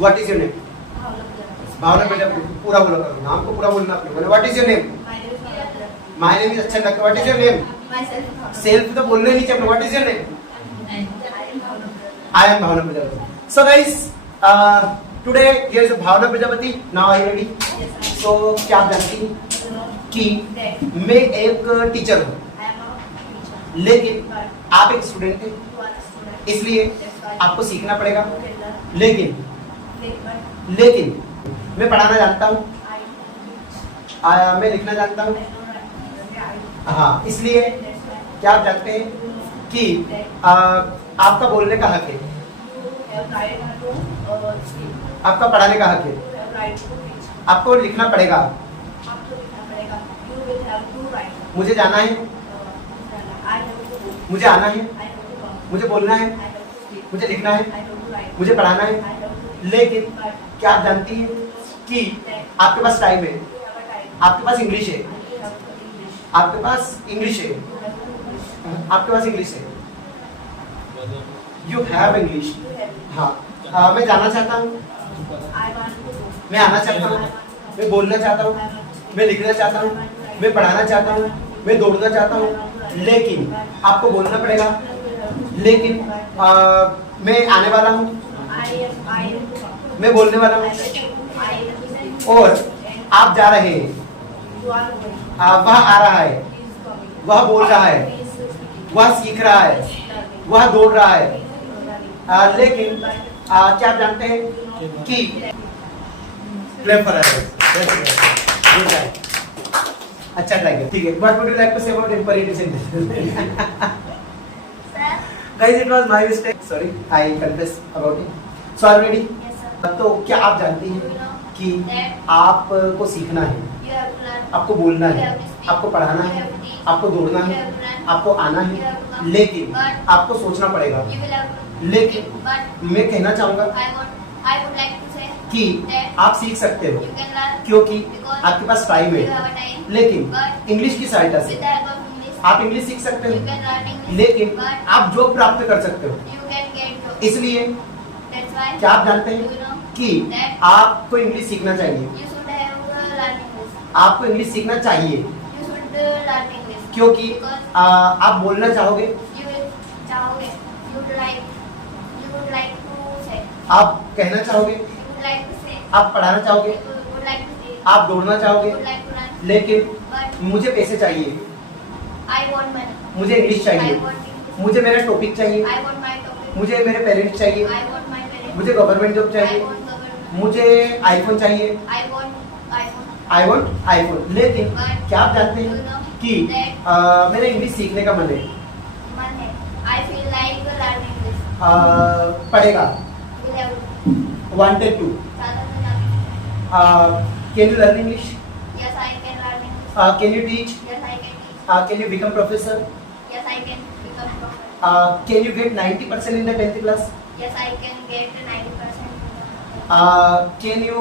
What is your name? Bhavna Prajapati. पूरा बोला करो, नाम को पूरा बोलना अपने। बोले what is your name? My name is अच्छा लगता है। What is your name? Self तो बोलना ही नहीं चाहिए। What is your name? I am Bhavna Prajapati. So guys, today here is Bhavna Prajapati. Now are you ready? So क्या आप जानती हैं कि मैं एक टीचर हूँ, लेकिन आप एक स्टूडेंट हैं, इसलिए आपको सीखना पड़ेगा। लेकिन मैं पढ़ाना जानता हूँ, मैं लिखना जानता हूँ। हाँ, इसलिए क्या आप जानते हैं कि आपका बोलने का हक है, आपका पढ़ाने का हक है, आपको लिखना पड़ेगा, मुझे जाना है, मुझे आना है, मुझे बोलना है, मुझे लिखना है, मुझे पढ़ाना है। लेकिन क्या आप जानती हैं कि आपके पास टाइम है, आपके पास इंग्लिश है, आपके पास इंग्लिश है, आपके पास इंग्लिश है, यू हैव इंग्लिश। हाँ, मैं जाना चाहता हूँ, मैं आना चाहता हूँ, मैं बोलना चाहता हूँ, मैं लिखना चाहता हूँ, मैं पढ़ाना चाहता हूँ, मैं दौड़ना चाहता हूँ। लेकिन आपको बोलना पड़ेगा। लेकिन मैं आने वाला हूँ, मैं बोलने वाला हूँ, और आप जा रहे हैं, वह आ रहा है, वह बोल रहा है, वह सीख रहा है, वह दौड़ रहा है। लेकिन क्या आप जानते हैं कि अच्छा ट्राई किया, ठीक है। What would you like to say about imperative guys? It was my mistake, sorry, I confess about it. So are ready? तो क्या आप जानती हैं कि आपको सीखना है, आपको बोलना है, आपको पढ़ाना है, आपको दौड़ना है, आपको आना है, लेकिन आपको सोचना पड़ेगा। लेकिन मैं कहना चाहूँगा कि आप सीख सकते हो, क्योंकि आपके पास टाइम है। लेकिन इंग्लिश की सहायता से आप इंग्लिश सीख सकते हो, लेकिन आप जॉब प्राप्त कर सकते हो। इसलिए क्या आप जानते हैं कि आपको इंग्लिश सीखना चाहिए, आपको इंग्लिश सीखना चाहिए, क्योंकि आप बोलना चाहोगे, आप कहना चाहोगे, आप पढ़ाना चाहोगे, आप दौड़ना चाहोगे। लेकिन मुझे पैसे चाहिए, मुझे इंग्लिश चाहिए, मुझे मेरा टॉपिक चाहिए, मुझे मेरे पेरेंट्स चाहिए, मुझे गवर्नमेंट जॉब चाहिए, मुझे आईफोन चाहिए, आई वॉन्ट आईफोन। लेकिन क्या आप जानते हैं कि मेरा इंग्लिश सीखने का मन है, पढ़ेगा, wanted to. Can you learn English? Yes, I can learn English. Can you teach? Yes, I can teach. Can you become professor? Yes, I can become professor. Can you get 90% in the 10th class? Yes, I can get 90%. Can you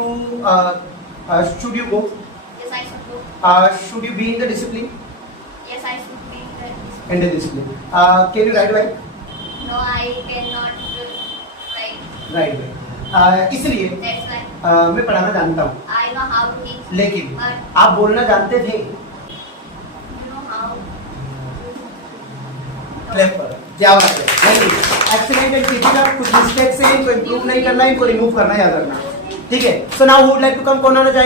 should you go? Yes, I should go. Should you be in the discipline? Yes, I should be in the In the discipline. Can you ride bike? No, I cannot write. Ride bike. इसलिए That's why मैं पढ़ाना जानता हूँ, I know how to teach. लेकिन But आप बोलना जानते थे। you know how. क्लैप पर क्या बात है, नहीं एक्सीलेंट एंड कीपिंग अप। कुछ मिस्टेक्स हैं, इनको इंप्रूव नहीं करना है, इनको रिमूव करना, याद रखना, ठीक है। So now would like to come, कौन आना चाहिए?